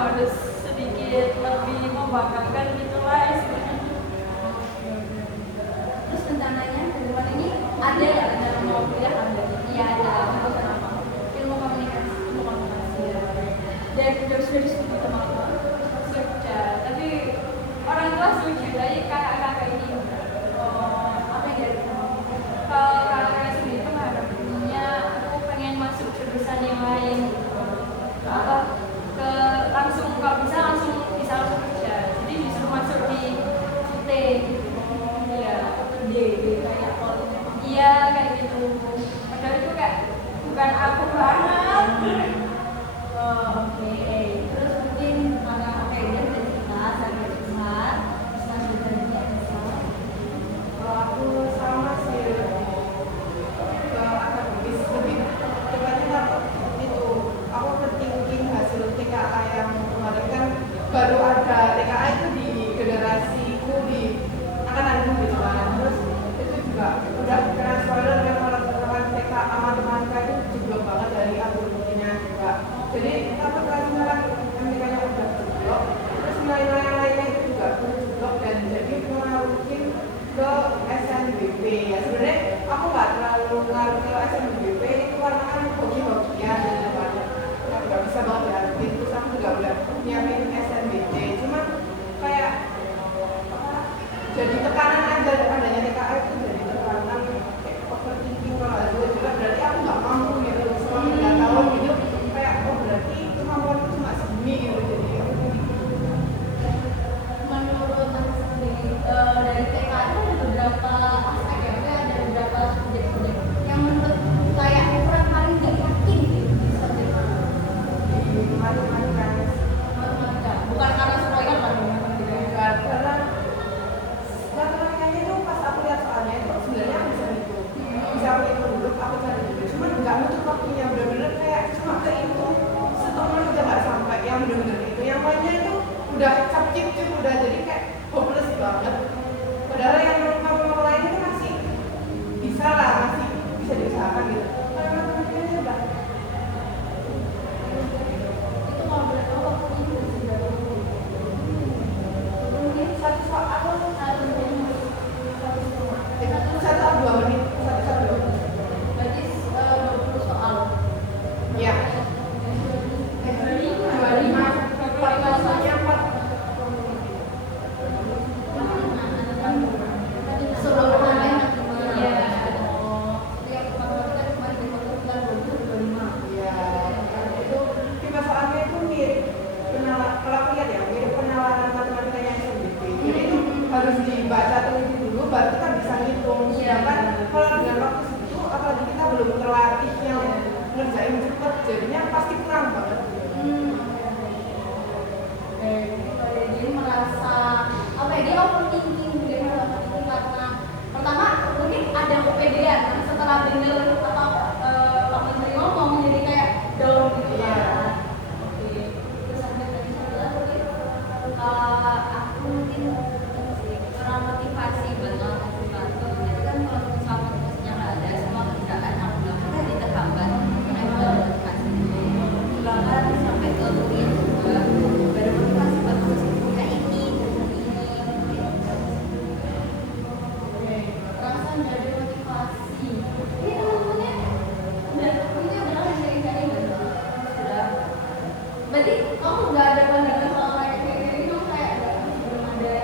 harus sedikit lebih membanggakan gitu lah istilahnya. Terus rencananya ke depan ini ada nggak rencana mau kuliah ambil? Iya ada. Untuk apa? Ilmu komunikasi. Ilmu komunikasi ya. Dan sudah setuju teman-teman. Sudah, tapi orang tua setuju, tapi kakak-kakak ini Apa yang dari kamu? kalau kakak sendiri itu menghadapinya aku pengen masuk jurusan yang lain apa ke langsung kalau bisa langsung kerja, jadi disuruh masuk di CT iya D kayak politik. iya kayak gitu, padahal itu kayak bukan aku banget. Oke. Terus mungkin karena dia udah cerita sampai besar, selanjutnya bisa. Kalau aku sama sih ke akademis lebih tepatnya itu aku overthinking hasil TKA yang kemarin kan baru ada TKA itu di generasiku di angkatan gitu kan, terus itu juga udah kena spoiler kan kalau teman TKA matematika itu jeblok banget dari algoritmanya juga, jadi takut lagi kan MTK-nya udah jeblok, terus nilai-nilai yang lainnya itu juga jeblok dan jadi mengaruhin ke SNBP. Ya sebenarnya aku nggak terlalu ngaruh ke SNBP itu karena kan hoki-hokian gitu kan, nggak bisa banget berarti, terus aku juga udah nyiapin SNBP, cuman kayak jadi tekanan aja adanya TKA itu jadi tekanan kayak overthinking kalau ada juga berarti aku nggak mampu gitu selama 3 tahun gitu, kayak oh berarti kemampuanku cuma segini gitu, jadi Menurut aku sendiri dari TK itu ada beberapa aspek ya, maksudnya ada beberapa subjek-subjek yang menurut kayak ukuran paling nggak yakin gitu di subjek mana. di matematika Matematika. Bukan karena spoiler kan matematika. enggak, karena matematikanya itu pas aku lihat soalnya itu sebenarnya aku bisa aku hitung dulu, aku cari dulu, cuman nggak nutup waktunya, bener-bener kayak cuma kehitung setengah aja nggak sampai yang bener-bener itu, yang lainnya itu udah capcip udah jadi kayak hopeless banget, padahal yang kamu lain itu masih bisa lah, masih bisa diusahakan gitu, kalau matematikanya udah Itu kalau boleh tahu aku itu sudah mungkin satu soal satu satu atau 2 menit, satu berarti 20 soal. ya 25 soalnya 4 Sebelum kemarin Iya. Yang matematika kemarin dari matematika 25. ya, itu tipe soalnya itu mirip kalau aku lihat ya mirip penalaran matematikanya SNBP, jadi itu harus dibaca teliti dulu baru kita bisa ngitung, sedangkan kalau dengan waktu segitu apalagi kita belum terlatih yang ngerjain cepet, jadinya pasti kurang banget. Jadi merasa apa ya, dia overthinking dia overthinking karena pertama mungkin ada kepedean kan, setelah dengar atau Pak Menteri ngomong jadi kayak down gitu Iya. kan. Oke. Terus sampai tadi saya mungkin aku mungkin sih kurang motivasi buat ngelakuin sesuatu. Jadi kan kalau misalnya motivasinya nggak ada, semua kerjaan aku lakukan jadi terhambat karena emang nggak ada motivasi. Bahkan sampai ke kuliah juga nggak ada motivasi buat masuk kuliah ini rasa nggak ada motivasi. Ini teman-temannya dan ini adalah dari sudah. Berarti kamu nggak ada pandangan soal kayak gini, kamu kayak belum ada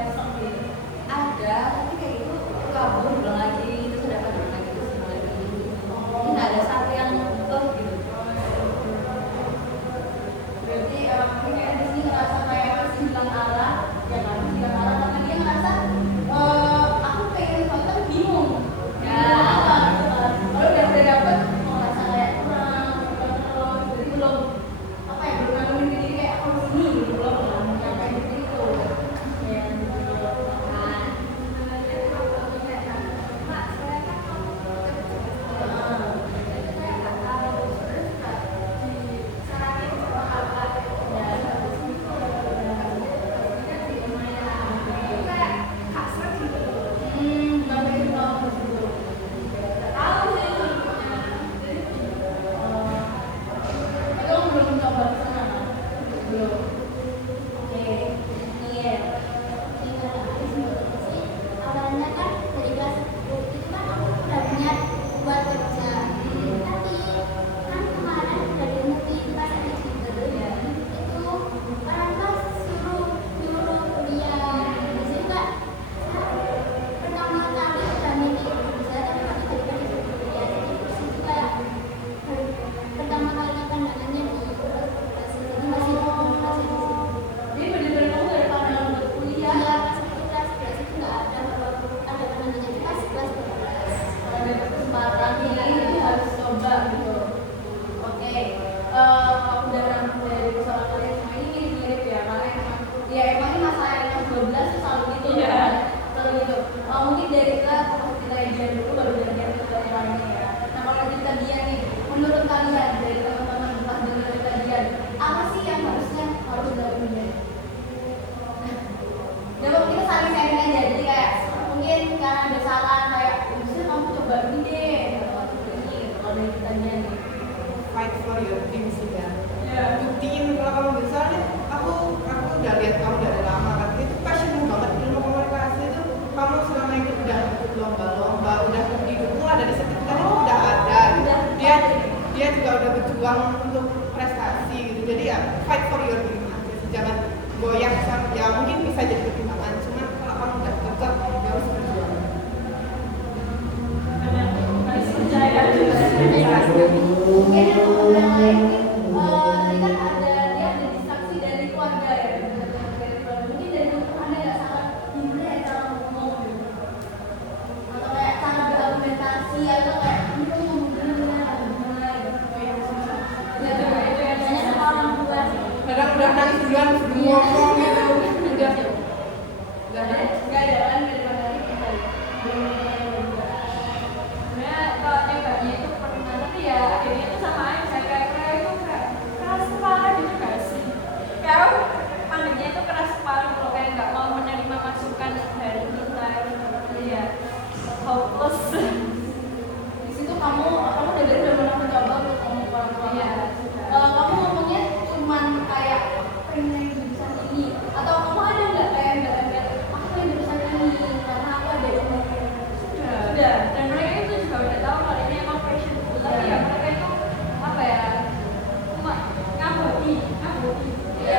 kalian dari teman-teman pas dengar kejadian apa sih yang harus dilakukan? Dan kita saling sharing aja, jadi kayak mungkin karena ada saran kayak bisa kamu coba ini deh atau ini kalau dari kitanya nih. Fight for your dream sih ya. Ya. Buktiin kalau kamu bisa nih. Aku udah lihat kamu dari lama kan. Itu passion banget ilmu komunikasi itu. Kamu selama ini udah ikut lomba-lomba, udah didukung lah dari sertifikat itu udah ada. Dia juga udah berjuang untuk prestasi gitu. Jadi ya fight for your dream aja sih. Jangan goyah ya mungkin bisa jadi pertimbangan. Cuman kalau kamu udah cocok ya harus berjuang. Harus percaya dulu. Mungkin yang orang lain tadi kan ada dia ada distraksi dari keluarga ya, mungkin dari ada nggak salah gimana ya cara ngomong gitu, atau kayak cara berargumentasi atau kayak ini tuh ngomong benar atau gimana gitu, kayak ya coba itu yang banyak sama orang tua sih. Kadang udah nangis duluan sebelum ngomong gitu. Nggak ada kan dari mana kita Sebenarnya kalau nyobanya itu pernah, tapi ya akhirnya itu sama aja kayak itu kayak keras kepala gitu gak sih? Kayak aku panggilnya itu keras kepala kalau kayak nggak mau menerima masukan dari kita, jadi ya hopeless. di situ kamu udah pernah mencoba untuk ngomong ke orang tua. Iya. Kamu ngomongnya cuman kayak pengen jurusan ini atau kamu ada nggak kayak aku pengen jurusan ini karena aku ada ini. Sudah. Dan mereka itu juga udah tahu kalau ini emang passion. Tapi ya mereka itu apa ya? Cuma ngabodi. Iya.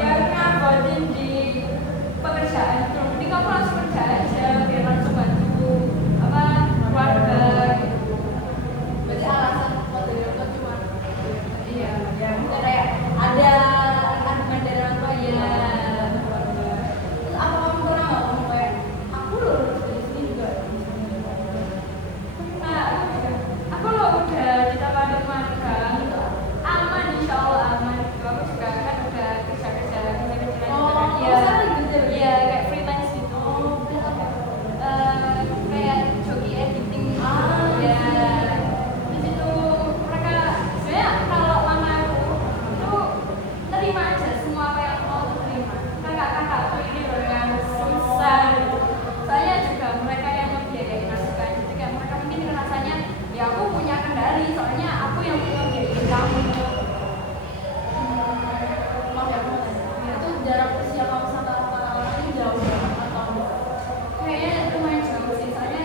Ya ngabotin di pekerjaan itu. Jadi kamu langsung kerja aja biar langsung bantu apa keluarga gitu. Berarti alasan buat dari orang tua cuma Iya. ya bukan kayak ada argumen dari orang tua ya. Terus apa kamu pernah nggak ngomong kayak aku lulus dari sini juga? Nah, aku lo udah ditawarin magang, aman insya Allah aman. Aku juga kan udah kerja kecilan Oh, iya, sekarang gitu ya? iya kayak freelance gitu. Kayak joki editing gitu. Ya. Di situ mereka sebenarnya kalau mama aku itu terima aja semua apa yang mau aku terima. Kakak-kakakku ini loh yang susah gitu. Soalnya juga mereka yang membiayai aku kan. Jadi kayak mereka mungkin rasanya ya aku punya kendali soalnya aku yang punya biayain kamu. Maaf ya, aku itu jarak usia kamu sama orang ini jauh banget atau Kayaknya lumayan jauh sih soalnya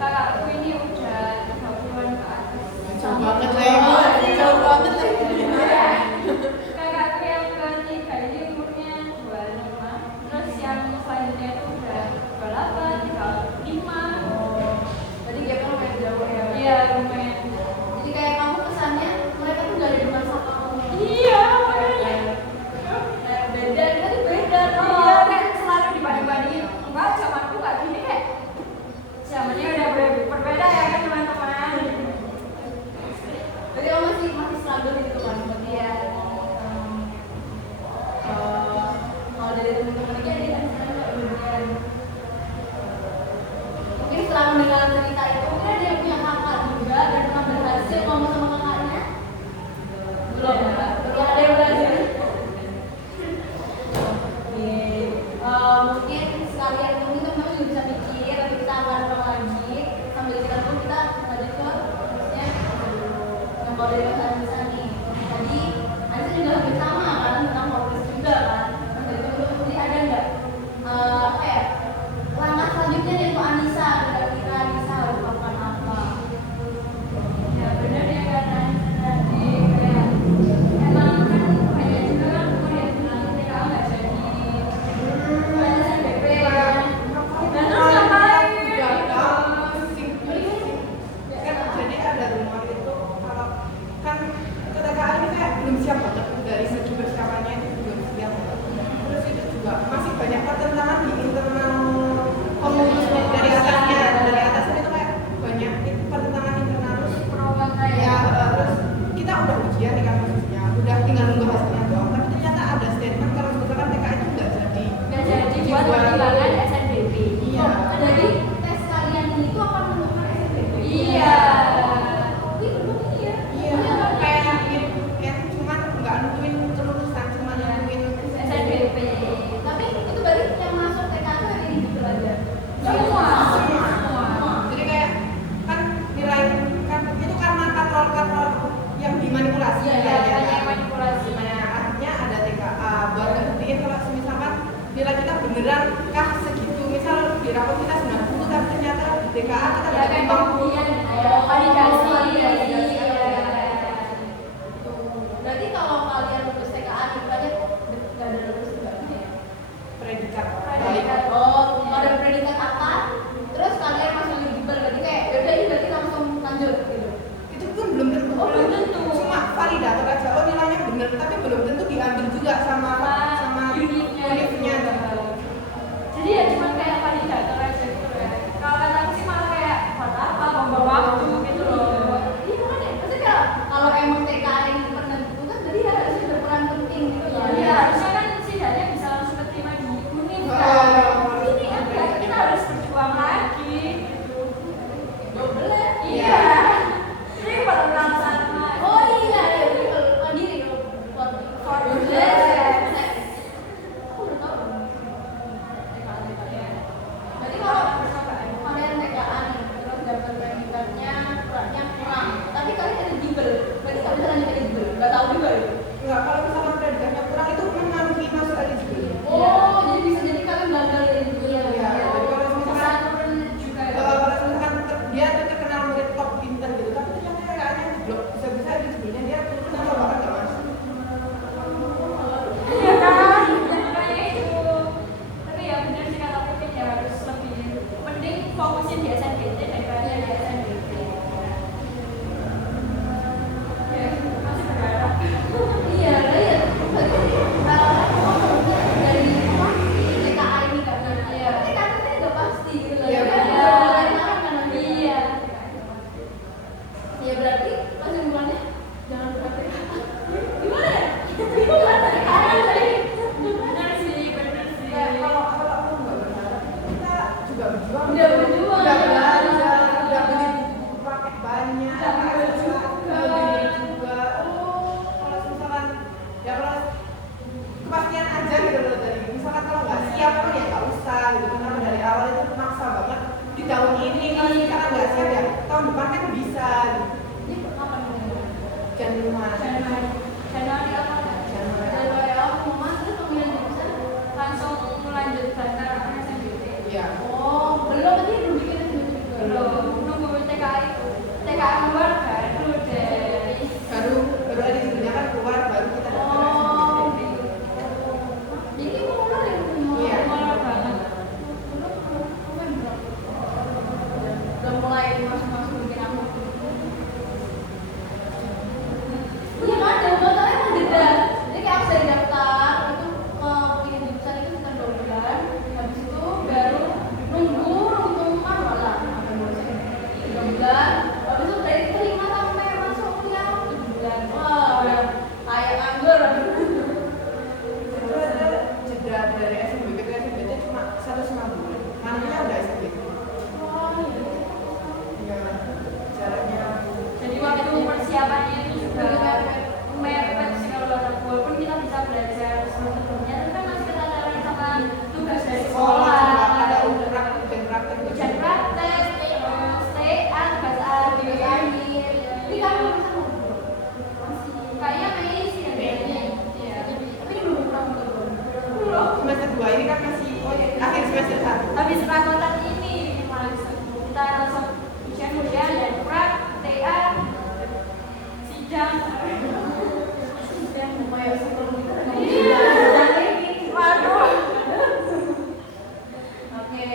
kakakku ini udah 30-an ke atas. Jauh banget lagi. Jauh banget lagi. Kakakku yang ketiga ini umurnya 25, terus yang selanjutnya itu udah 28, 35. jadi gapnya lumayan jauh ya. Iya lumayan. Jadi kayak kamu kesannya mereka tuh gak ada di masa kamu. Iya makanya. Nah, beda tadi beda Iya dong. kan selalu dibanding-bandingin. Enggak, zamanku nggak gini kayak. Zamannya udah berbeda ya kan teman-teman. Jadi kamu masih struggle gitu kan, kemudian kalau dari teman-teman ini ada yang misalnya kayak bagian mungkin setelah mendengar cerita itu mungkin ada yang punya kakak juga dan pernah berhasil ngomong sama kakaknya belum ada yang berhasil. Oke. Mungkin sekalian mungkin teman-teman juga bisa mikir tapi kita akan ulang lagi sambil kita lanjut ke harusnya yang kalau dari Mas Anissa nih tadi Anissa juga hampir sama kan tentang hobis juga kan. Nah, dari teman-teman sendiri ada nggak apa ya langkah selanjutnya dari Mbak Anissa kira-kira Anissa harus melakukan apa? Ya benar ya karena tadi kayak emang kan banyak juga kan umur yang bilang ketika nggak jadi Banyak BP kan. beneran kah segitu, misal di rapor kita 90 tapi ternyata di TKA kita Ya dapat kayak 50. pembuktian validasi. Berarti kalau kalian lulus TKA IPA-nya nggak ada lulus juga ya? Predikat. Oh, ada predikat apa? Terus kalian masuk eligible berarti kayak yaudah ini berarti langsung lanjut gitu. Itu pun belum tentu. Oh, belum tentu. Cuma validator aja, oh nilainya bener, tapi belum tentu diambil juga sama Unitnya. unitnya. Jadi ya cuma kayak validator aja gitu ya. Kalau kata aku sih malah kayak buat apa, membawa waktu gitu loh. Iya kan ya, maksudnya kalau emang TKA ini pernah dibutuhkan, jadi harusnya berperan penting gitu ya. Iya, harusnya kan setidaknya bisa langsung keterima di unit Oh, kan. Ini enggak, kita harus berjuang lagi gitu. Double ya? Iya. Ini peran sama. Oh iya, ya itu kalau mandiri for aku udah tahu. TKA. Berarti kalau kalian TKA nih, terus dapat predikatnya beratnya kurang, tapi kalian eligible, berarti nggak bisa lanjut eligible, nggak tahu juga ya? Enggak, kalau misalkan predikatnya kurang itu memenuhi masuk eligible. Oh, jadi bisa jadi kalian gagal eligible ya? Iya, jadi kalau misalkan Turun juga ya. kalau misalkan dia tuh terkenal murid top pinter gitu, tapi ternyata kayaknya di blok bisa-bisa eligible-nya dia turun atau bahkan nggak masuk. Iya kan? Kayak itu. Tapi ya benar sih kata Pipin ya harus lebih mending fokusin di SNBT daripada di SNBT. Ya, masih berharap. Iya, iya. Berarti dari apa? TKA ini kan? Iya. Berarti katanya nggak pasti gitu loh. Iya, Kan iya. orang-orang kan nanti. Iya. Ya berarti kesimpulannya jangan berat TKA. Gimana ya? Gimana TKA tadi? Benar sih, benar sih. Ya, kalau aku nggak berharap, kita juga berjuang. Udah berjuang. Udah belajar, udah beli buku paket banyak, Udah beli juga. beli juga. Oh, kalau misalkan ya kalau kepastian aja gitu loh dari. Misalkan kalau nggak siap kan ya nggak usah gitu. Karena dari awal itu maksa banget di tahun ini. Kalau misalkan nggak siap ya tahun depan kan bisa. Ini kapan mulai? Januari. Januari apa? Dari awal mau terus pemilihan jurusan? Langsung lanjut daftar SNBT. Iya. Oh, belum tadi belum bikin juga. Belum, nunggu TKA itu. TKA keluar baru deh. Baru eligible-nya kan keluar baru kita daftar Oh, SNBT. gitu. Jadi mulai ya Iya. Mulai banget. Udah mulai masuk-masuk bikin aku. Iya kan, jabatan emang beda. Jadi kayak aku dari daftar itu bikin jurusan itu sekitar 2 bulan. Habis itu baru nunggu pengumuman malah sampai mulai 3 bulan. Habis itu dari terima sampai masuk kuliah 7 bulan. Wah, udah kayak anggur. Itu ada jeda dari SNBT ke SNBT cuma 1,5 bulan. Mananya udah SNBT. Wah, iya. Ya, jaraknya. Jadi waktu persiapannya itu juga mepet sih kalau kata aku. Walaupun kita bisa belajar sebelumnya, tapi kan masih ketataran sama tugas dari Sekolah sekolah. juga ada ujian praktek. Ujian praktek, terus TA, tugas akhir. Ini kamu bisa ngobrol? Masih kayaknya Mei sih ya kayaknya. Iya. Tapi ini belum pernah ngobrol. Belum. Semester 2 ini kan masih akhir semester 1. Habis rakotan ini langsung kita langsung ujian dan prak, TA, sidang. Dan lumayan sebelum kita. Iya. Waduh. Oke.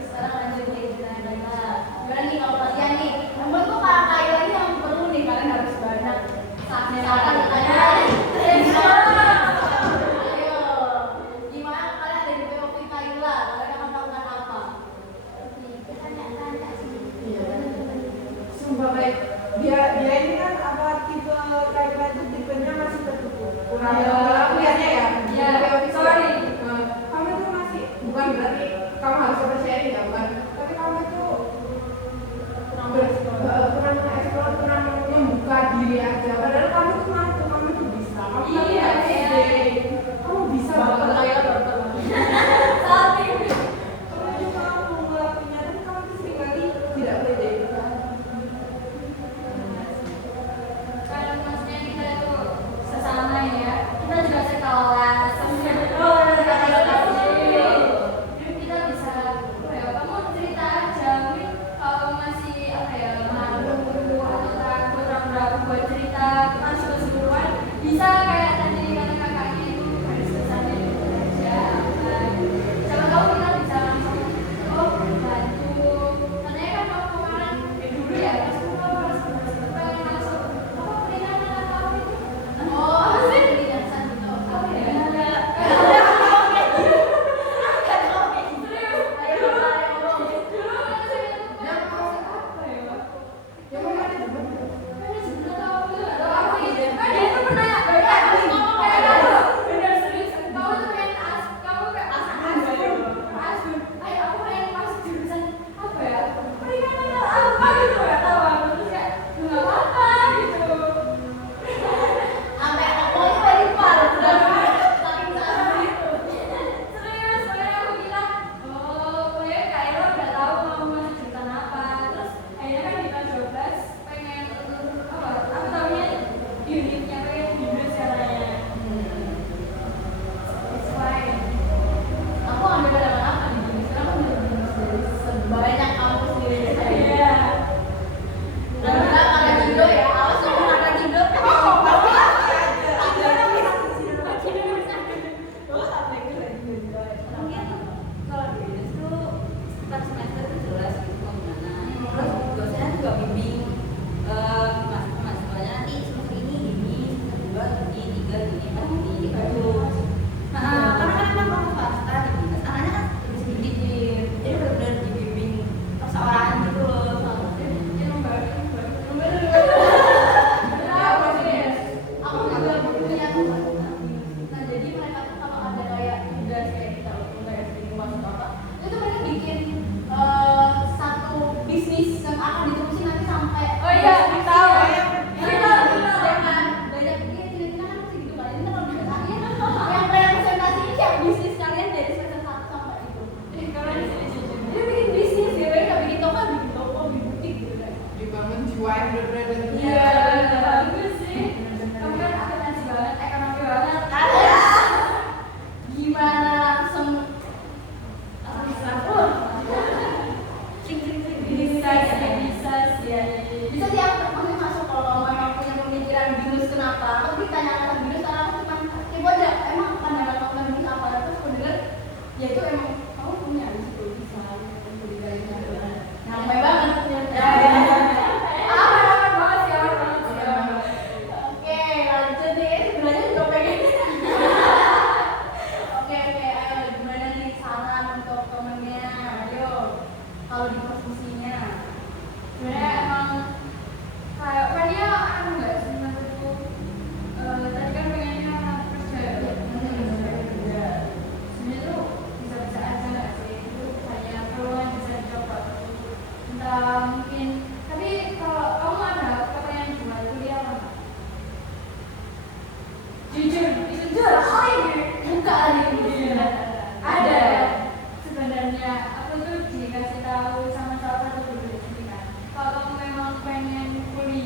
Sekarang lanjut nih kita. Gimana nih kalau kalian nih? Menurutku para kaya ini yang perlu nih kalian harus banyak saran tanya. Ayo, gimana kalian ada di POV Kaila? Kalian akan melakukan apa? Iya. Sumpah baik. Dia ini kan apa tipe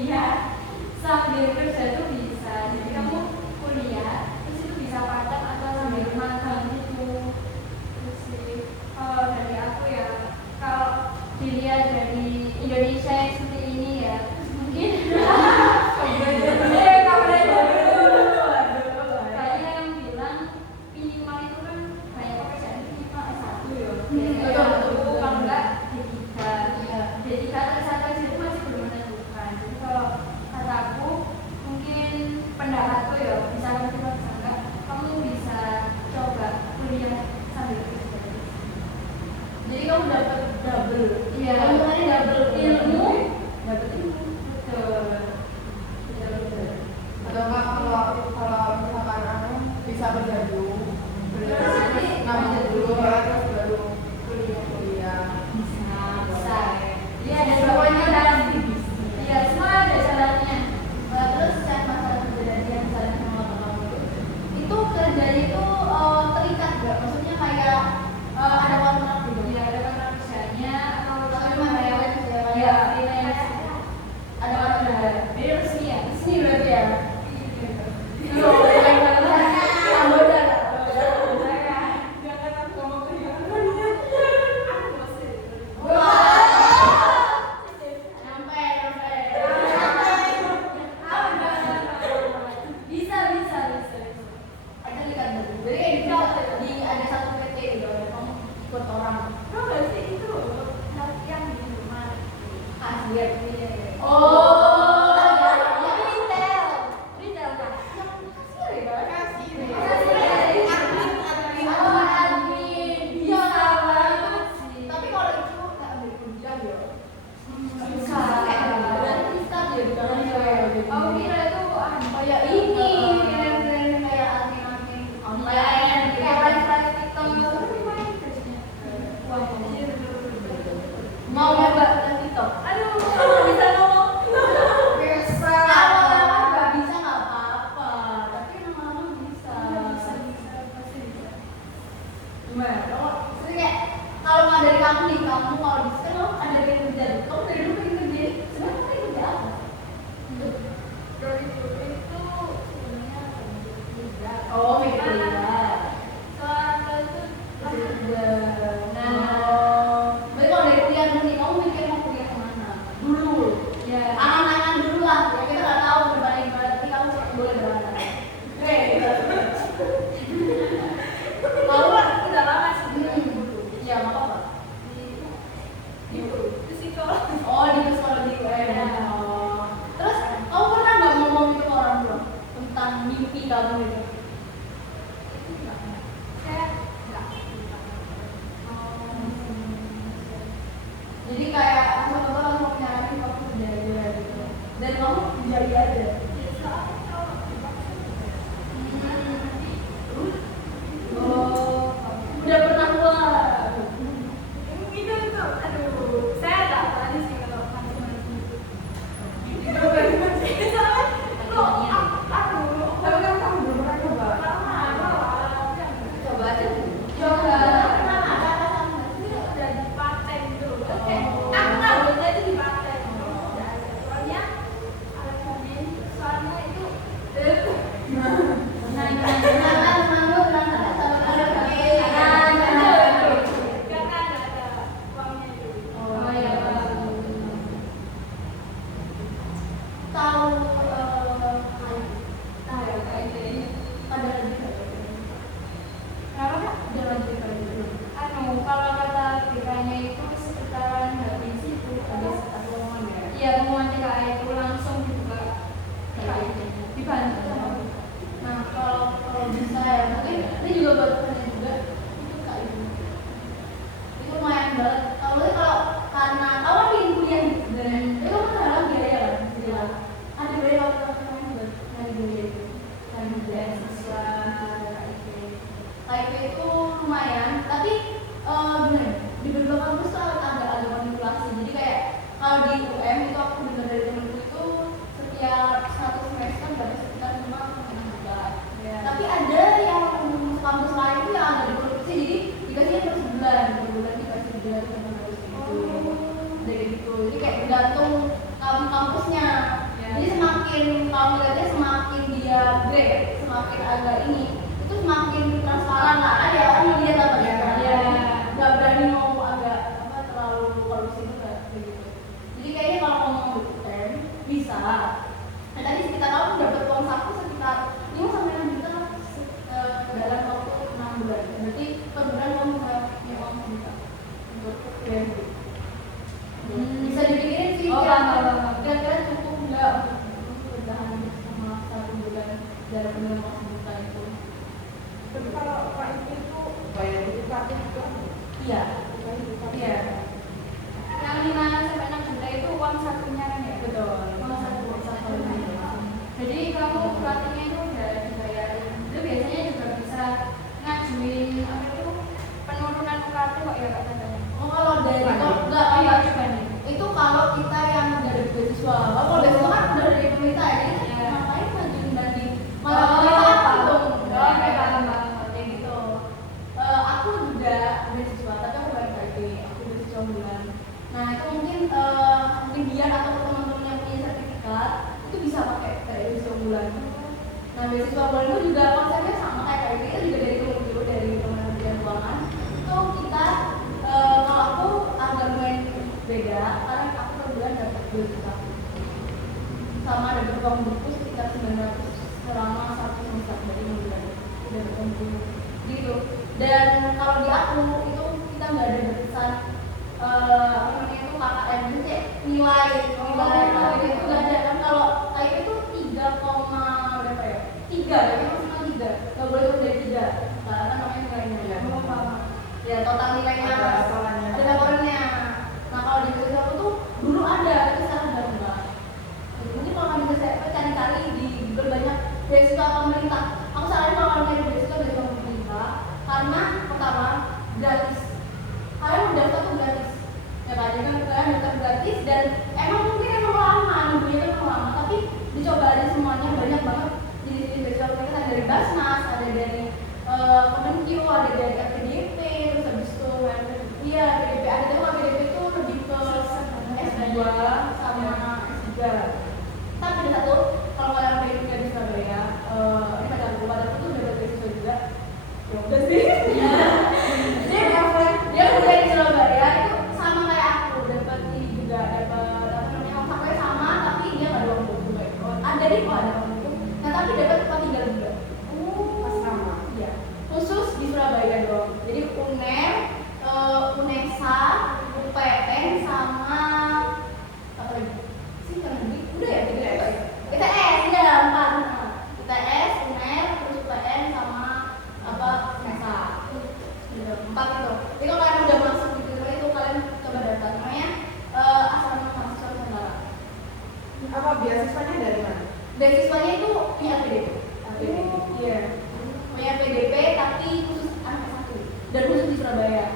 kuliah sambil kerja tuh bisa. Jadi kamu kuliah terus itu bisa part time atau sambil magang gitu. Terus sih kalau dari aku ya, kalau dilihat dari Indonesia yang seperti ini ya, mungkin kayaknya yang bilang minimal itu kan banyak pekerjaan minimal S1 ya. Betul. Kalau enggak D3. D3 atau S1 itu masih belum menentukan. Jadi kalau kata aku mungkin pendapatku ya, bisa enggak kamu bisa coba kuliah sambil kerja. Jadi kamu dapat double. Iya. Kamu tadi double ilmu, Dapat ilmu. Betul. Atau enggak kalau misalkan anu bisa bergabung nabung dulu ya terus baru kuliah. Bisa. Iya, ada semuanya dan iya, semua ada jalannya. terus cek masalah kerja yang misalnya sama kamu itu kerjanya itu terikat gak? Maksudnya kayak ada kontrak gitu. Iya, ada kontrak kerjanya atau Atau cuma cuma kayak kayak iya, freelance. ada kontrak. Jadi resmi ya. Resmi berarti ya. Iya. Bisa. Ada terikat berarti. Jadi kayak di ada satu PT gitu, kamu ikut orang. Lihat ini. Oh, retail. Retail kan? Kasir ya? Kasih deh. Atlet. Oh, admin. Bisa Bisa banget sih. Tapi kalau itu nggak ambil kuliah ya. Bisa. Berarti bisa dia di dalam cewek gitu. Aku kira itu Kayak ini, keren-keren kayak admin online. kayak live TikTok gitu. Tapi main biasanya. Wah, anjir. Mau nyoba tes TikTok? Aduh, kalau bisa ngomong. Bisa. Awal-awal nggak bisa nggak apa-apa, tapi lama-lama bisa. Pasti bisa. Gimana? Maksudnya kayak kalau nggak dari kamu nih, kamu kalau di sini lo ada yang kerja, kamu dari dulu pengen kerja ini, sebenarnya kamu pengen kerja apa? Dari dulu itu sebenarnya kerja. Oh, mikir kerja. Soalnya itu Kerja. Nah. Berarti kalau dari kuliah dulu nih, kamu mikir mau kuliah kemana? Dulu. ya. Angan-angan dulu lah, ya kita nggak tahu berbanding gimana, tapi kamu boleh berangkat. Kamu Udah lama sih. iya nggak apa-apa. Di psikolog. Oh di sekolah di UM. Oh. Terus kamu pernah nggak ngomong itu ke orang tua tentang mimpi kamu itu? Kayak enggak. Jadi kayak sama tua langsung nyaranin kamu kerja aja gitu. Dan kamu jadi aja. Oh, udah pernah keluar. Itu aduh, saya tak tadi sih kalau langsung gitu. Soalnya aduh, Tapi kan kamu belum pernah coba. Coba aja. Coba. Pernah ada alasan nggak sih? udah dipaten gitu. Oh. Aku tahunya itu dipaten. Udah ada. Soalnya alat mobil, soalnya itu nah, karena ada uangnya itu. Oh iya. Tahu ada lagi Kenapa Kak? ada lagi dulu. Anu, kalau kata BK-nya itu sekitaran habis itu habis Pengumuman ya. iya pengumuman TKA itu langsung dibuka dibantu sama Nah kalau bisa ya mungkin ini juga buat kalian juga itu kak itu lumayan banget. Kalau karena kamu ingin kuliah nih sebenarnya itu kamu kan harus biaya kan bilang ada biaya kalau kamu buat cari biaya itu cari biaya siswa KIP itu lumayan tapi gimana ya, di beberapa kampus tuh ada manipulasi jadi kayak kalau di UM itu aku dengar dari temenku itu setiap satu semester dapat sekitar 5 juta. Tapi ada yang kampus lain tuh yang ada di korupsi jadi dikasih per bulan dikasih bulan sama harus gitu. Dari gitu. Jadi kayak tergantung kampusnya. kalau ngeliatnya semakin dia grade, semakin agak ini, itu semakin transparan lah. Ada orang ngeliat apa ya? Iya. Nggak berani mau agak apa terlalu korupsi itu kayak gitu. Jadi kayaknya kalau ngomong UTM bisa. Nah tadi kita tahu dapat uang saku sekitar 5 sampai 6 juta dalam waktu 6 bulan. Berarti per bulan kamu punya uang sejuta untuk kuliah. Bisa dipikirin sih kira-kira cukup nggak untuk bertahan sama 1 bulan dalam bulan uang sejuta itu. Tapi kalau KIP itu bayar edukatif juga. Iya. Iya. Yang 5 sampai 6 juta itu uang sakunya kan ya? Betul. Uang saku. Jadi kamu pelatihnya itu udah dibayarin. Itu biasanya juga bisa ngajuin apa itu penurunan UKT kok ya Kak Tata? Oh kalau dari Iya juga nih. itu kalau kita yang dari beasiswa. Kalau beasiswa kan udah dari pemerintah ya. Jadi Iya. ngapain ngajuin dari Oh, pemerintah apa paham. dong? Oh, oke, paham. Kayak gitu. Aku juga beasiswa, tapi aku bukan KIP. Aku beasiswa bulan. Nah itu mungkin biar atau teman-teman yang punya sertifikat itu bisa pakai kayak beasiswa bulan. Nah beasiswa bulan itu juga konsepnya sama kayak KIP, itu juga dari Kementerian dari Kementerian Keuangan. Itu kita kalau aku agak main beda karena aku per bulan dapat 2 juta sama dapat uang buku sekitar 900 selama 1 semester dari bulan dapat uang buku gitu. Dan kalau di aku itu kita nggak ada batasan apa namanya itu KKM itu kayak nilai KIP itu nggak ada kan. Kalau KIP itu 3, berapa ya 3 ya maksimal 3 nggak boleh lebih dari 3 karena kan namanya nilainya ya total nilainya ada laporannya. Nah kalau di beasiswa aku tuh dulu ada itu sekarang udah enggak. Mungkin kalau kalian bisa cari-cari di Google banyak beasiswa pemerintah. Aku saranin kalau kalian nyari beasiswa pemerintah karena pertama gratis. Kalian mau daftar tuh gratis. Ya kan, jadi kan kalian daftar gratis dan emang lama, nunggunya itu lama. Tapi dicoba aja semuanya, banyak banget jenis-jenis beasiswa pemerintah. Ada dari Basnas, ada dari Kemenkyu, ada dari PDP, terus habis itu iya PDP ada tuh PDP itu lebih ke S2 sama S3. Tapi ada satu kalau kalian pengen kuliah di Surabaya, ini pacarku tuh dapat beasiswa juga. Ya udah sih. Dia kuliah di Surabaya itu sama kayak aku dapat ini juga dapat apa namanya uang sama tapi dia nggak ada uang buku juga. Ada nih kok ada uang buku. Nah tapi dapat tempat tinggal juga. Asrama. Iya. Khusus di Surabaya dong. Jadi UNER, UNESA, UPN sama apa lagi? Sih kan udah ya ITS ya 4. ITS, UNER, terus UPN sama apa UNESA. 4 itu. Jadi kalau kalian udah masuk di itu kalian coba daftar namanya asrama mahasiswa Nusantara. Apa beasiswanya dari mana? Beasiswanya itu punya PDP. Iya. Punya PDP tapi khusus anak S1 dan khusus di Surabaya.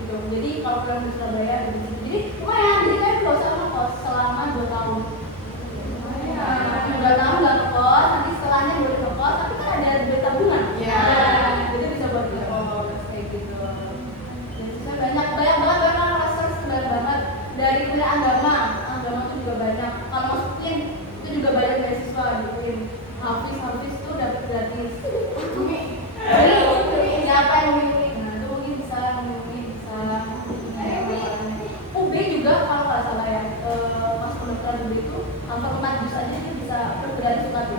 Gitu. Jadi kalau kalian di Surabaya ada di situ. Jadi lumayan, jadi kalian nggak usah ngekos selama 2 tahun. 2 tahun nggak ngekos, nanti setelahnya boleh ngekos, tapi kan ada duit tabungan. Iya. Jadi bisa buat ngekos kayak gitu. Dan sisa banyak banget kelas banyak banget dari mulai agama itu juga banyak. Kalau masukin itu juga banyak beasiswa gitu. Hafiz itu dapat gratis. Ini siapa yang memilih? Nah itu mungkin bisa. UB juga kalau nggak salah ya pas pendaftaran UB itu tanpa 4 juz aja dia bisa gratis UKT.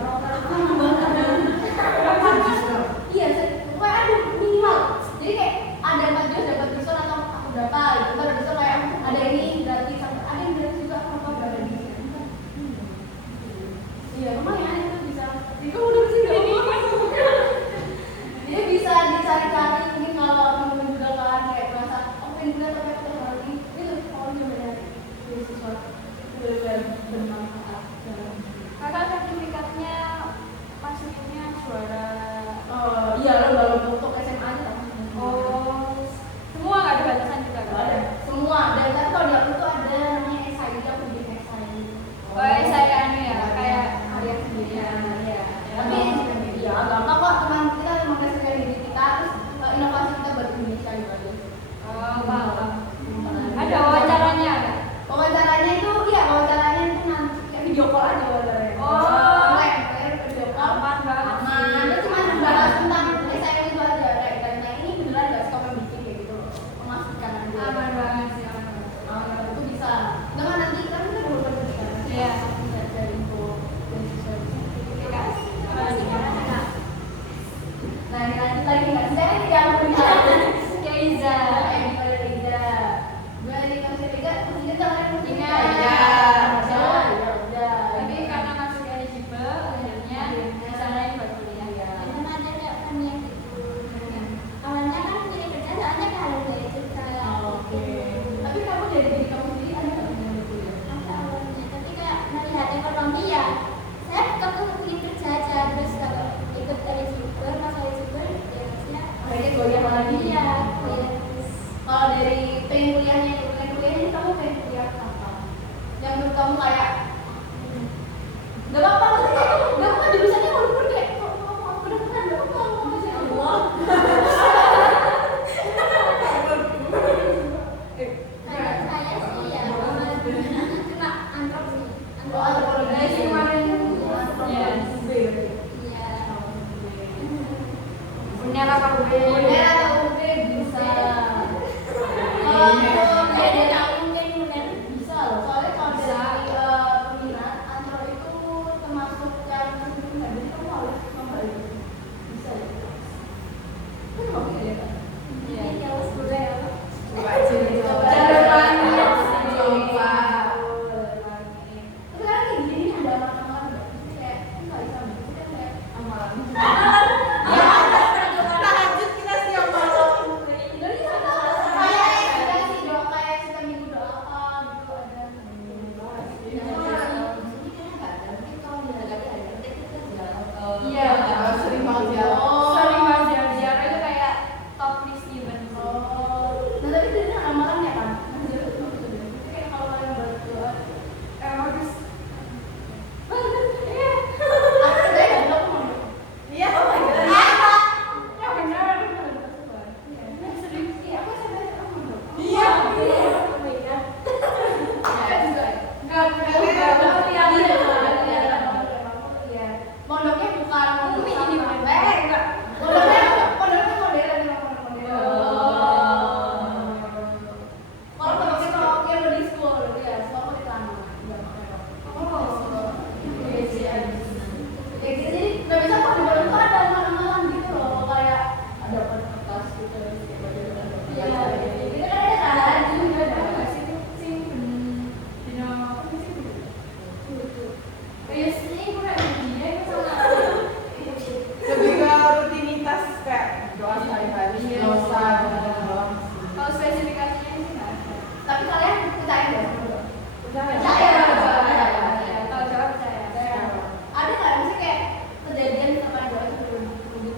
Iya, pokoknya ada minimal. Jadi kayak ada 4 juz dapat diskon atau aku berapa gitu. Ntar bisa kayak ada ini gratis, ada yang gratis juga apa berapa di sini. Iya lumayan itu bisa. Itu udah sih jadi bisa dicari-cari mungkin kalau temen-temen juga kan kayak merasa pengen kuliah tapi aku terlalu ini kalau coba nyari beasiswa benar-benar bermanfaat. Kakak sertifikatnya masukinnya juara. Iya lomba untuk SMA aja kan. Oh, lagi ya. Kalau dari pengen kuliahnya ini kamu pengen kuliah apa? Yang menurut kamu kayak gak apa-apa jurusannya walaupun kayak udah kan gak apa-apa mau aja Allah. Saya sih ya kena antrop sih. Antropologi kemarin. Iya. Uner apa UB? Uner atau UB bisa. Kalau dia tahu mungkin Uner bisa loh. Soalnya kalau dari peminat antro itu termasuk yang jadi kamu harus membeli. Bisa ya. Kan mau ya kan? Iya. Ini harus budaya apa? Coba coba. Tapi kan kayak gini ada amalan-amalan kayak nggak bisa kan kayak amalan. Tahajud kita setiap malam. Iya, Sering banget ya. sering banget ziarah itu kayak top list event. Nah tapi itu amalan ya kan? Kayak kalau kalian berdoa, Harus aku saya nggak bilang mau. Iya. ya benar. Serius sih, aku sampai mau. Iya. Pondoknya bukan Umi ini bukan. enggak. Pondoknya modern memang modern. Kalau pondoknya pondoknya lo di school ya, sekolah di sana. Iya sih. Ya gitu jadi nggak bisa kalau di pondok tuh ada amalan-amalan gitu loh, kayak ada podcast gitu. Iya. Itu kan ada juga ada sih. Lebih ke rutinitas kayak doa sehari-hari, dosa doang. Kalau spesifikasinya sih nggak ada. Tapi kalian percaya nggak? Percaya. Tahu jawab percaya. Ada nggak sih kayak kejadian misalkan doa sebelum wudhu?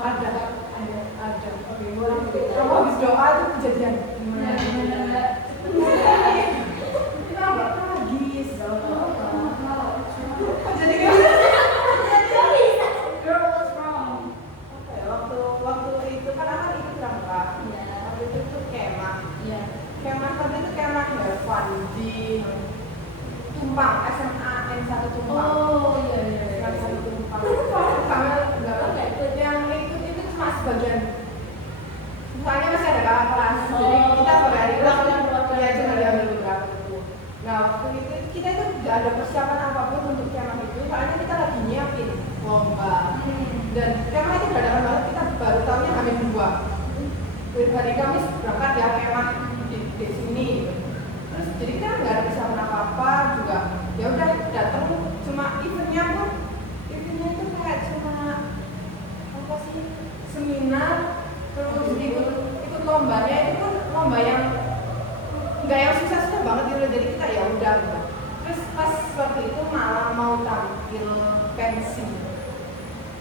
Ada. Kamu habis doa itu kejadian. Kita nggak tragis. Jadi Girl, what's wrong? waktu itu kan aku ikut berangkat. Waktu itu tuh kemah. Iya. Kemah tapi itu kemah Hervan di Tumpang, SMA N1 Tumpang. Oh iya. N1 Tumpang. Sama enggak yang ikut itu cuma sebagian. Soalnya masih ada kakak kelas, jadi kita berhari ya cuma diambil beberapa itu. Nah waktu itu kita itu nggak ada persiapan apapun untuk kemah itu, soalnya kita lagi nyiapin lomba. Dan kemah itu berantakan banget, kita baru tahunya hamil 2. Hari Kamis berangkat ya kemah di sini. Terus jadi kita nggak ada persiapan apa-apa juga. Ya udah datang cuma eventnya itu kayak cuma apa sih seminar, terus ikut lombanya itu pun lomba yang nggak yang susah-susah banget gitu. Jadi kita ya udah gitu. Terus pas waktu itu malah mau tampil pensi.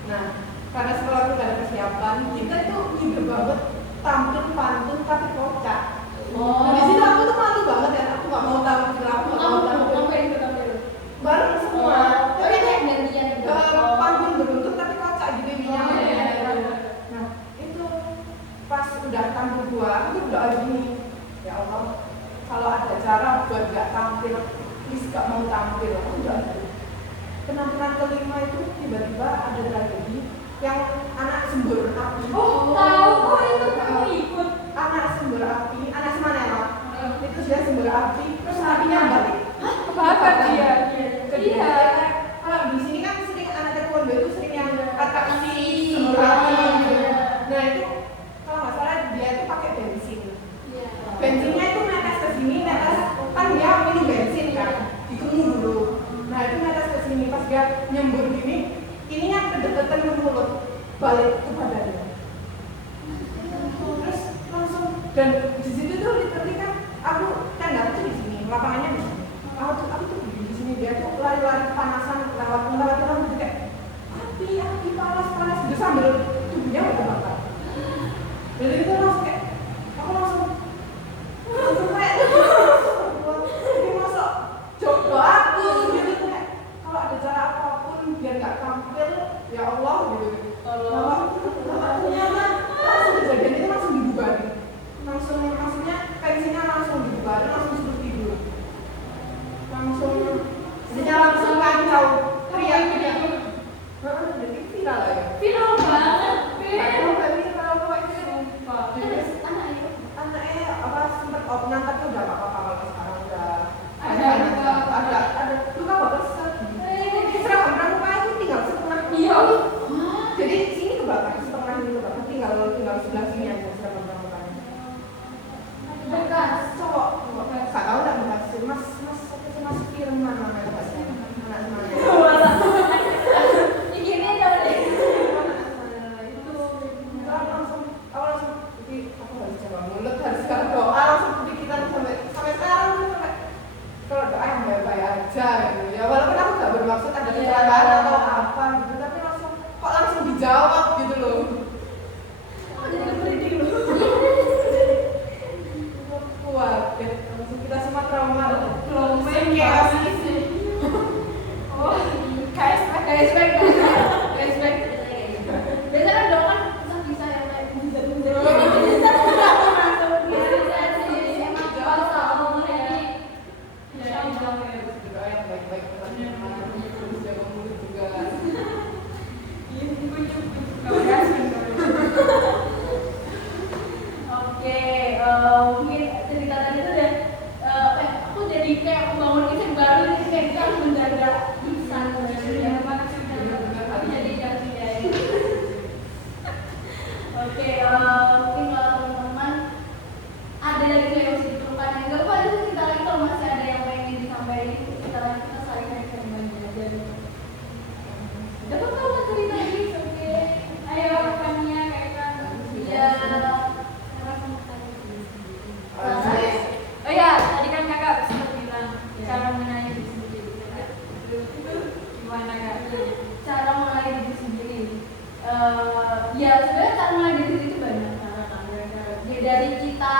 Nah karena sekolah itu gak ada persiapan, kita itu ide banget tampil pantun tapi kocak. Nah, di situ aku tuh malu banget ya, aku gak mau tampil, aku gak mau tampil bareng semua. Tapi itu pantun beruntun tapi kocak gitu intinya. Nah itu pas udah tampil 2, aku tuh udah gini, ya Allah kalau ada cara buat gak tampil, please gak mau tampil, aku udah ada. Penampilan kelima itu tiba-tiba ada tragedi yang anak sembur api. Oh, tahu kok itu kamu ikut. Anak sembur api, anak semanela. Itu dia sembur api, terus apinya balik. Kebakar dia. Iya. Kalau di sini kan sering anak taekwondo itu sering yang atraksi sembur api. Nah itu kalau nggak salah dia itu pakai bensin. Bensinnya itu netes ke sini, netes kan dia minum bensin kan, dikemu dulu. Nah itu netes ke sini, pas dia nyembur gini, ininya kedekatan ke mulut, balik ke badannya. Terus langsung, dan di situ tuh literally kan aku tenda itu di sini, lapangannya di sini. Aku tuh di sini, dia tuh lari-lari kepanasan lewat jalan kayak api panas gitu sambil tubuhnya udah bakar. Jadi itu langsung kayak aku langsung kayak ini masuk coba aku gitu kayak kalau ada cara apapun biar nggak tampil ya Allah gitu. Ternyata langsung kejadian itu langsung dibubarin, langsung maksudnya pensinya langsung dibubarin, langsung suruh tidur, langsung jadinya langsung kacau teriak. Jadi viral ya. Viral banget. Anaknya apa sempat opnam tapi udah nggak apa-apa kalau sekarang udah ada luka bakal seragam pramuka itu tinggal setengah. Iya. Jadi sini kebakar setengah ini kebakar, tinggal sebelah sini aja seragam pramukanya. Bekas. Cowok nggak tahu nggak berhasil. Mas Firman namanya anak semuanya. Gini dong. Aku langsung harus jaga mulut, harus jaga doa, langsung kepikiran sampai sekarang sampai kalau doa yang baik-baik aja gitu. Ya walaupun aku nggak bermaksud ada kecelakaan atau apa gitu, tapi langsung dijawab gitu loh. Oh, jadi merinding loh. Kuat ya, langsung kita semua trauma loh. Chaos gitu. Oh, KSP. Biasanya kan dong kan bisa yang kayak bundar-bundar Oh. gitu. Doa yang baik-baik terus jaga mulut juga. Oke, mungkin cerita tadi itu udah aku jadi kayak membangun kisah baru nih, kayak kita harus menjaga insan Oke, mungkin kalau teman-teman ada lagi yang harus ditemukan yang enggak apa aja kita lagi kalau masih ada yang pengen disampaikan kita saling sharing aja. Dapat tahu cerita ini, oke? Ayo rekannya kayak kan. Ya. Oh ya, tadi kan kakak sempat bilang cara mengenai diri sendiri. Gimana kak? Cara mengenali diri sendiri. Ya sebenarnya cara mengenali diri sendiri itu banyak cara kan. Ya, dari kita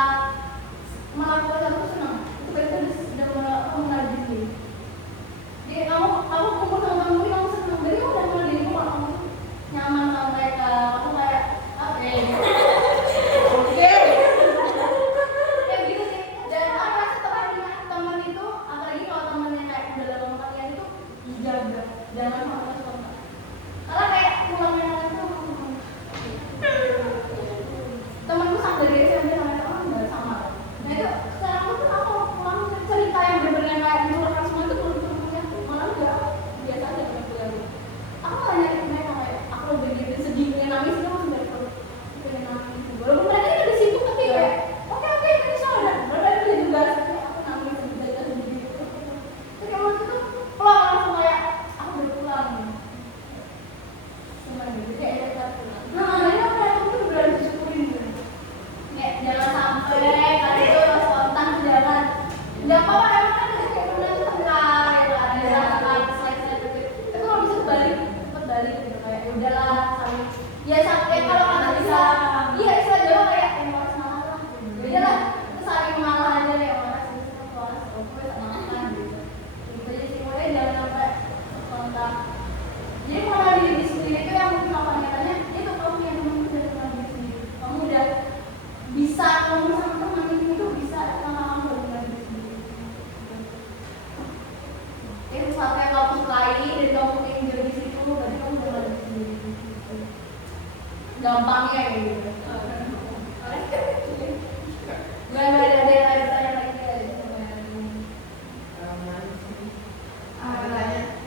melakukan satu senang, itu kan kita sudah mengenali diri sendiri. Jadi kamu kumpul sama temen kamu senang, jadi kamu udah mengenali diri kamu tuh nyaman sama mereka, kamu kayak apa ya? Oke. Ya gitu sih. Dan apa setelah teman itu, apalagi kalau temennya kayak udah lama kalian itu dijaga, jangan sampai suka. Karena kayak pulangnya itu temanku sampai dari SMP sampai sekarang nggak sama. Nah itu sekarang tuh aku pulang cerita yang benar-benar kayak menurut semua itu belum punya malah nggak biasa aja dengan pulang. Aku nggak nyari mereka kayak aku lagi sedih nangis itu masih dari kalau pengen nangis. Walaupun mereka ini ada sibuk tapi kayak oke ini soalnya mereka itu juga aku nangis belajar sendiri. Tapi waktu itu pulang langsung kayak aku udah pulang. Cuman gitu kayak ada pulang. Nah ini apa yang aku tuh berani syukurin gitu. Kayak jangan sampai kali itu spontan jangan. Nggak apa-apa emang kan kayak pernah tuh tengkar ya kan ada rasa slide gitu. Tapi kalau bisa cepet balik gitu kayak ya udahlah saling. Ya sampai kalau nggak bisa iya istilah Jawa kayak yang harus semangat lah. Ya lah itu saling mengalah aja ya orang sih kelas oke semangat gitu. Gitu aja sih mulai jangan sampai spontan. Jadi mengenal diri sendiri itu yang mungkin apa nyatanya itu kamu yang udah kenal diri sendiri. Kamu udah bisa ngomong sama teman itu bisa sama kamu udah kenal diri sendiri. Itu sesuatu yang kamu sukai dan kamu ingin jadi di situ berarti kamu udah kenal diri sendiri. Gampangnya kayak gitu. Gak ada yang lain lagi ya.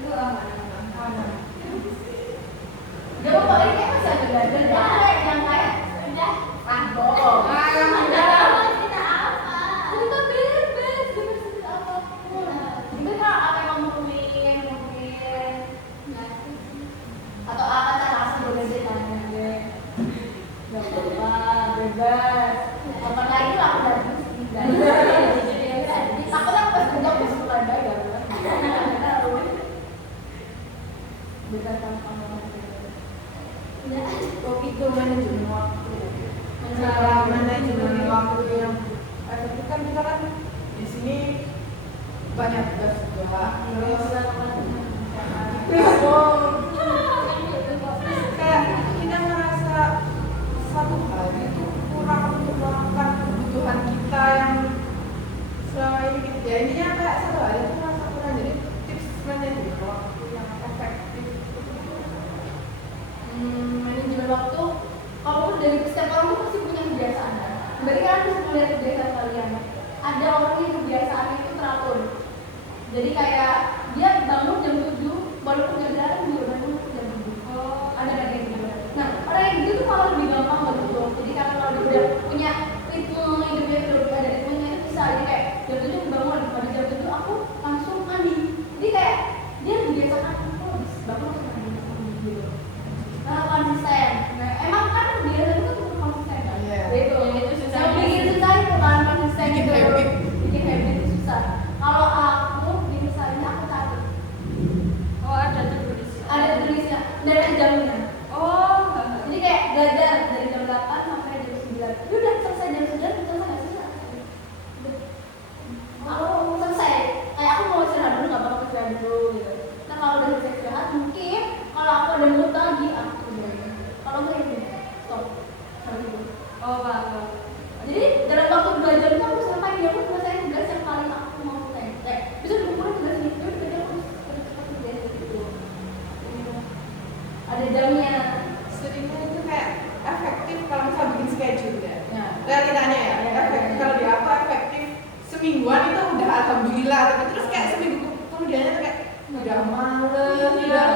Itu aman. Dia mau paling kayak masih ada belajar ya, yang kayak udah bohong. Kita apa? Kita bebas apapun. Itu kan apa yang kamu pengen mungkin, atau apa cara asal belajar tanya gue. Gak apa-apa, bebas. Kapan lagi lah udah takut aku pas kerja aku suka ada bebas tanpa kopi itu manajemen waktu. cara manajemen waktu yang efektif kan kita kan di sini banyak tugas juga terus kayak kita merasa satu hari itu kurang untuk melakukan kebutuhan kita yang selama ini gitu ya intinya kayak satu hari itu merasa kurang jadi tips manajemen waktu yang efektif manajemen waktu kalau dari setiap orang tuh pasti punya kebiasaan kan berarti kalian bisa melihat kebiasaan kalian ada orang yang kebiasaannya itu teratur jadi kayak dia bangun jam 7 baru kerjaan juga bangun jam 7 ada kayak gitu nah orang yang gitu tuh malah lebih gampang betul jadi karena kalau dia udah punya ritme hidupnya udah ada ritmenya itu bisa jadi kayak jam 7 bangun pada jam 7 aku langsung mandi jadi kayak dia kebiasaan aku habis bangun langsung mandi gitu nah konsisten nah emang kan dia itu tuh konsisten kan itu susah bikin susah itu kan konsisten bikin habit itu susah kalau aku misalnya aku catat ada tulisnya dan ada jamnya jadi kayak belajar dari jam 8 sampai jam 9 itu udah selesai jam 9 selesai nggak selesai aku selesai kayak aku mau istirahat dulu nggak bakal istirahat dulu gitu nah kalau udah selesai istirahat mungkin kalau aku ada mood lagi aku kerjain kalau nggak ya udah stop sampai dulu jadi dalam waktu 2 jam itu aku selesai dia pun selesai tugas yang paling aku mau selesai kayak bisa diukur tugas ini ya udah aku cepat kerjain gitu ada jamnya seringnya itu kayak efektif kalau misalnya bikin schedule ya ya realitanya ya efektif kalau di aku efektif semingguan itu udah alhamdulillah tapi terus kayak seminggu kemudiannya tuh kayak udah males udah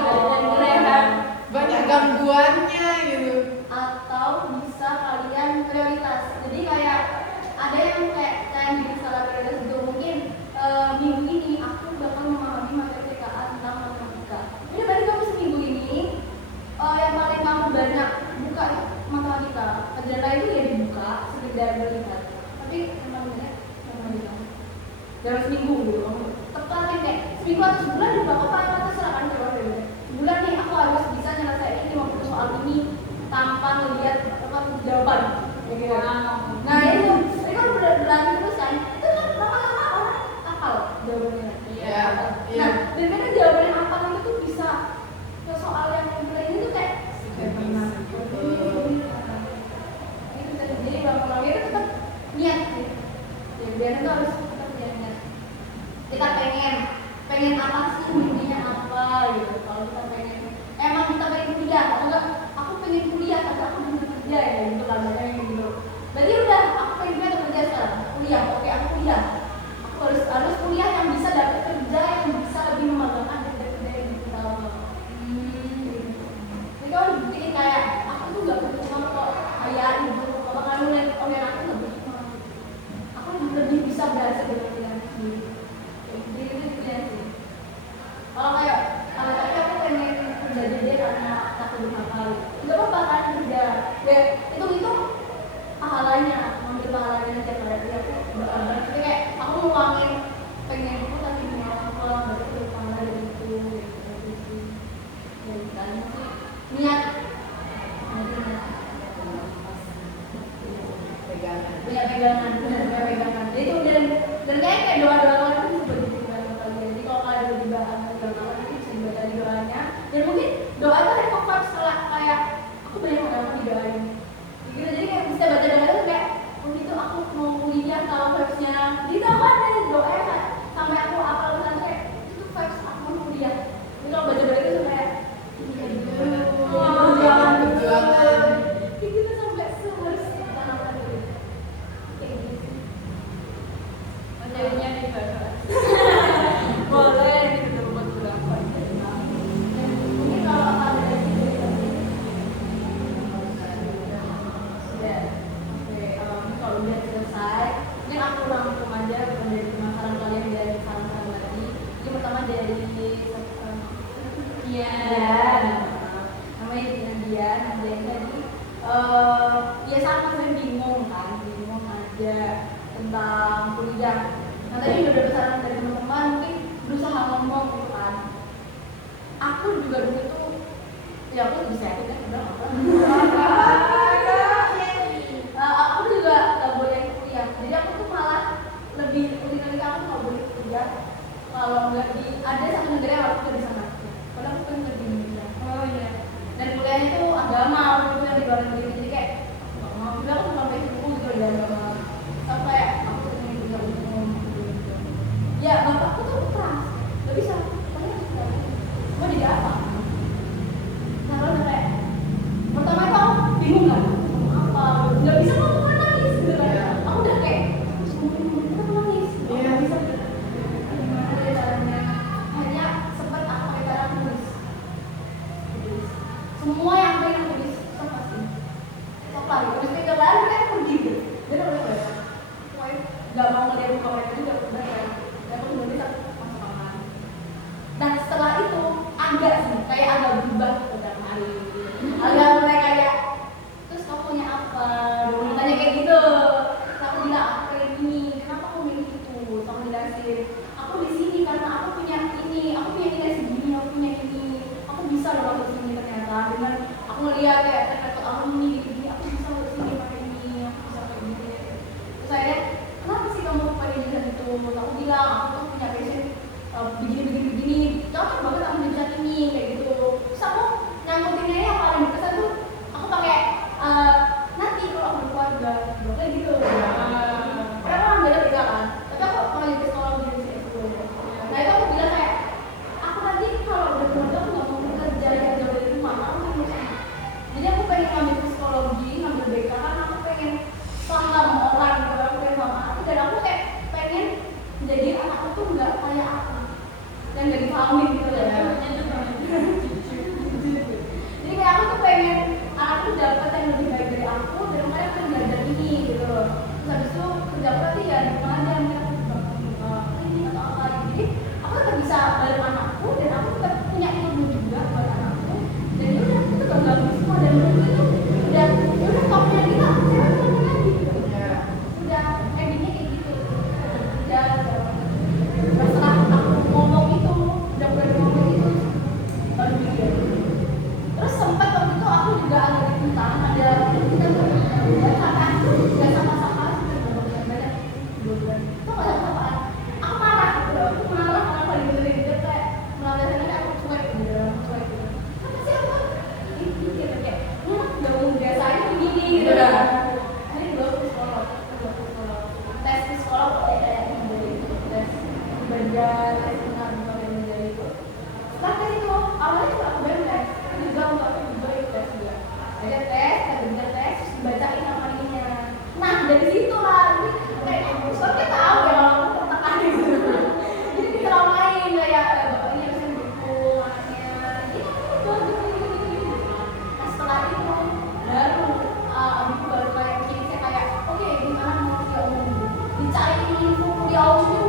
banyak gangguannya gitu atau bisa kalian prioritas jadi kayak ada yang kayak bikin skala prioritas itu mungkin minggu ini aku bakal memahami materi TKA tentang matematika jadi berarti kamu seminggu ini yang paling kamu banyak buka matematika pelajaran lain itu ya dibuka sekedar melihat tapi yang paling banyak matematika dalam seminggu gitu tepatin kayak seminggu atau sebulan dibuka apa terserah kan coba dulu sebulan nih aku harus bisa nyelesain 50 soal ini tanpa ngelihat jawaban ya gitu. Nah itu kan berarti terus kan itu kan lama-lama orang hafal jawabannya nah dan kan jawaban yang hafal itu tuh bisa ke soal yang kita ini tuh kayak itu jadi lama-lama itu tetap niat sih ya biar itu harus tetap niat kita pengen apa sih mimpinya apa gitu kalau kita pengen emang kita pengen kuliah atau enggak aku pengen kuliah tapi aku belum kerja ya gitu kan banyak yang gitu berarti udah aku pengen kerja sekarang kuliah oke aku kuliah aku harus kuliah yang bisa dapat kerja yang bisa lebih membanggakan dari kerja yang kita lakukan jadi kalau bikin kayak aku tuh nggak percuma kok kayak ibu kalau kamu lihat orang aku nggak percuma aku lebih bisa berhasil dengan pilihan sendiri jadi itu ya sih kalau kayak tapi aku pengen kerja jadi karena aku berhafal nggak apa-apa kan kerja ya itu pahalanya ngambil pahalanya aja kalau dia aku berarti kayak aku nguangin pengen itu tapi mau apa berarti pahala dari itu gitu dan kan niat pegangan jadi itu dan kayak doa-doa orang itu juga jadi pegangan kalian jadi kalau kalian udah dibahas pegangan itu bisa dibaca di doanya dan mungkin doa itu ada kok setelah kayak aku banyak banget di doain gitu jadi kayak bisa baca doa itu kayak itu aku mau kuliah kalau vibesnya gitu kan ada doa kan sampai aku apal kayak itu tuh vibes aku mau kuliah jadi kalau baca doa itu kayak perjuangan gitu sampai seharus apa gitu kayak gitu materinya dibahas boleh gitu buat berapa mungkin kalau ada dari ya oke kalau udah selesai ini aku rangkum aja dari masalah kalian dari saran-saran tadi ini pertama dari Dian namanya Dian tadi ya sama saya bingung aja tentang kuliah nah tadi udah ada saran dari teman-teman mungkin berusaha ngomong gitu kan aku juga dulu tuh ya aku bisa kan udah apa kalau nggak di ada satu negara yang aku di sana. Padahal aku pengen di Indonesia. Oh iya. Dan kuliahnya itu agama, aku kuliah di luar negeri, jadi kayak nggak mau. Bilang aku sampai suku gitu di agama. Sampai aku pengen juga umum gitu. Ya bapakku tuh keras, nggak bisa. Mau jadi apa? Nah kalau kayak pertama itu aku bingung kan, mau apa? Nggak bisa ngomong nangis gitu kan. Aku udah kayak kita nangis. Iya. Nggak bisa. Gimana dia caranya? Hanya sempat aku pakai cara tulis. Semua yang pengen aku tulis, sok pasti. Sok lagi. Habis itu yang lain kan pergi gitu. Dia udah baca. Pokoknya nggak mau ngeliat muka mereka juga udah kan. Dan aku udah bisa masuk kamar. Dan setelah itu agak sih kayak agak berubah beberapa hari. Agak mulai kayak terus kamu punya apa? Dulu tanya kayak gitu. Terus aku bilang aku kayak gini. Kenapa kamu milih itu? Kamu jelasin. Aku di sini karena aku punya ini. Aku punya nilai segini. Aku punya ini. Aku bisa loh masuk sini ternyata. Dengan aku ngeliat kayak ternyata alumni gini. Aku bisa masuk sini pakai ini. Aku bisa kayak gini. Terus akhirnya kenapa sih kamu pengen jadi itu? Aku bilang aku tuh punya passion begini cocok banget sama jurusan ini kayak gitu. Terus aku nyangkutinnya yang paling berkesan tuh aku pakai nanti kalau aku berkeluarga kayak gitu. Karena orang beda kan, tapi aku malah jadi psikologi di situ. Nah itu aku bilang kayak aku nanti kalau berkeluarga aku nggak mau kerja yang jauh dari rumah, aku pengen usaha. Jadi aku pengen ngambil psikologi, ngambil BK karena aku pengen sama orang gitu, aku pengen sama aku dan aku kayak pengen jadi anakku tuh nggak kayak aku dan gak dipahamin gitu ya. Jadi kayak aku tuh pengen anakku dapat yang lebih baik dari aku dan makanya aku belajar ini gitu. Terus habis itu kerja aku nanti ya di rumah aja mungkin aku ini atau apa gitu. Jadi aku tetap bisa bareng anakku dan aku tetap punya ilmu juga buat anakku. Dan ya udah aku tetap gabung semua dan menurut itu udah ya udah topnya kita saya ketemu lagi gitu. Udah endingnya kayak gitu. Dan setelah aku ngomong itu udah mulai ngomong itu baru mikir. Terus sempat waktu itu aku juga agak ditentang ada kita berdua karena aku nggak sama-sama banyak 2 bulan itu nggak sama-sama aku marah gitu. Aku marah karena paling dengerin dia kayak melalui aku cuek gitu apa sih aku mikir kayak nggak mau biasanya begini gitu kan. Ini dua aku sekolah tes di sekolah kayak dari tes belajar tes benar dari itu. Setelah tes itu awalnya juga aku beres juga untuk aku juga itu tes juga. Ada tes, ada tes, terus dibacain sama ininya. Nah dari situ lah, kayak soalnya tahu ya kalau aku tertekan gitu. Jadi diceramain kayak bapak ini harusnya mendukung anaknya. Ini gitu. Nah setelah itu baru abis baru kayak bikin saya kayak oke gimana mau dia umum dicari info dia umum